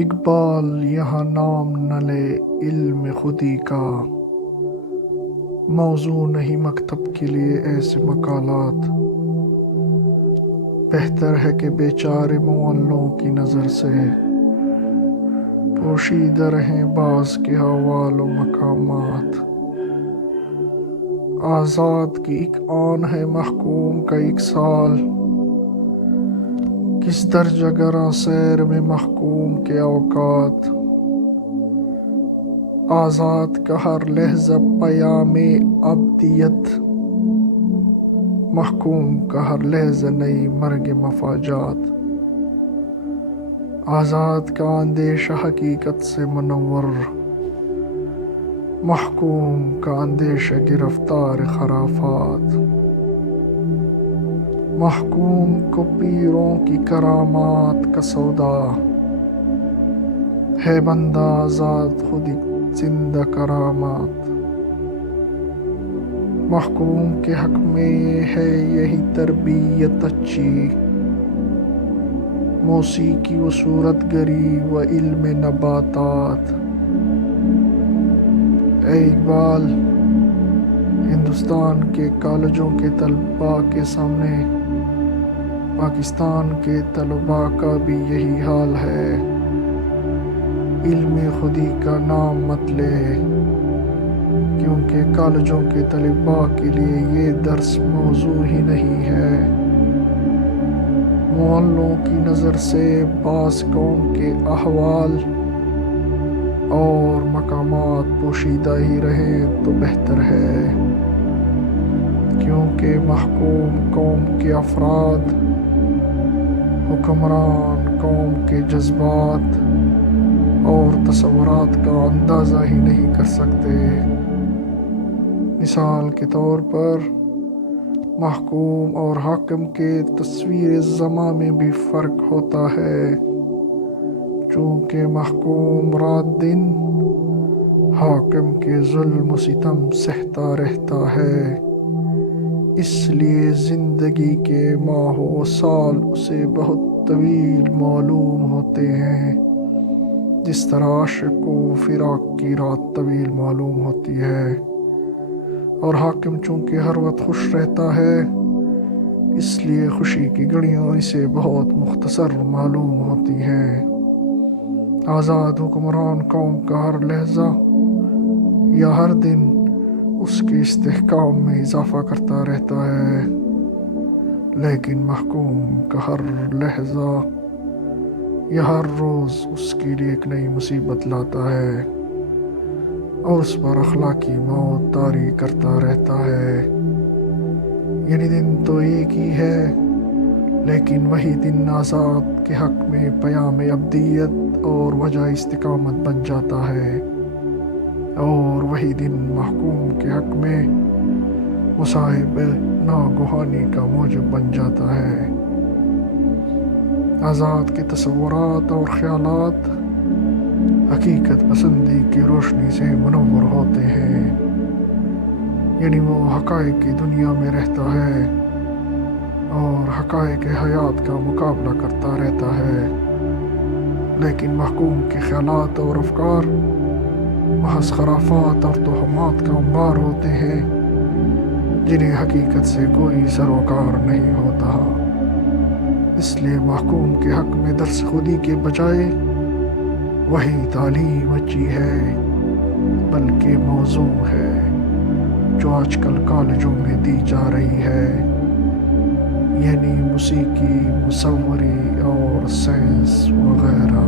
اقبال یہاں نام نہ لے علم خودی کا، موضوع نہیں مکتب کے لیے ایسے مقالات۔ بہتر ہے کہ بیچارے معلّوں کی نظر سے پوشیدہ رہیں بعض کے احوال و مقامات۔ آزاد کی ایک آن ہے محکوم کا ایک سال، کس درجہ گراں سیر میں محکوم کے اوقات۔ آزاد کا ہر لحظہ پیام ابدیت، محکوم کا ہر لحظہ نئی مرگ مفاجات۔ آزاد کا اندیشہ حقیقت سے منور، محکوم کا اندیشہ گرفتار خرافات۔ محکوم کو پیروں کی کرامات کا سودا، ہے بندہ آزاد خود ایک زندہ کرامات۔ محکوم کے حق میں ہے یہی تربیت اچھی، موسیقی و صورت گری و علم نباتات۔ اے اقبال، ہندوستان کے کالجوں کے طلباء کے سامنے پاکستان کے طلباء کا بھی یہی حال ہے۔ علم خودی کا نام مت لے، کیونکہ کالجوں کے طلباء کے لیے یہ درس موضوع ہی نہیں ہے۔ معلّوں کی نظر سے بعض قوم کے احوال اور مقامات پوشیدہ ہی رہیں تو بہتر ہے، کیونکہ محکوم قوم کے افراد حکمران قوم کے جذبات اور تصورات کا اندازہ ہی نہیں کر سکتے۔ مثال کے طور پر محکوم اور حاکم کے تصویر زماں میں بھی فرق ہوتا ہے، چونکہ محکوم رات دن حاکم کے ظلم و ستم سہتا رہتا ہے، اس لیے زندگی کے ماہ و سال اسے بہت طویل معلوم ہوتے ہیں، جس طرح عاشق کو فراق کی رات طویل معلوم ہوتی ہے۔ اور حاکم چونکہ ہر وقت خوش رہتا ہے، اس لیے خوشی کی گھڑیاں اسے بہت مختصر معلوم ہوتی ہیں۔ آزاد حکمران قوم کا ہر لحظہ یا ہر دن اس کے استحکام میں اضافہ کرتا رہتا ہے، لیکن محکوم کا ہر لحظہ یا ہر روز اس کے لیے ایک نئی مصیبت لاتا ہے اور اس پر اخلاقی موت طاری کرتا رہتا ہے۔ یعنی دن تو ایک ہی ہے، لیکن وہی دن آزاد کے حق میں پیام ابدیت اور وجہ استقامت بن جاتا ہے، اور وہی دن محکوم کے حق میں مصائب ناگہانی کا موجب بن جاتا ہے۔ آزاد کے تصورات اور خیالات حقیقت پسندی کی روشنی سے منور ہوتے ہیں، یعنی وہ حقائق کی دنیا میں رہتا ہے اور حقائق حیات کا مقابلہ کرتا رہتا ہے، لیکن محکوم کے خیالات اور افکار محض خرافات اور توہمات کا انبار ہوتے ہیں، جنہیں حقیقت سے کوئی سروکار نہیں ہوتا۔ اس لیے محکوم کے حق میں درس خودی کے بجائے وہی تعلیم اچھی ہے، بلکہ موضوع ہے جو آج کل کالجوں میں دی جا رہی ہے، یعنی موسیقی، مصوری اور سائنس وغیرہ۔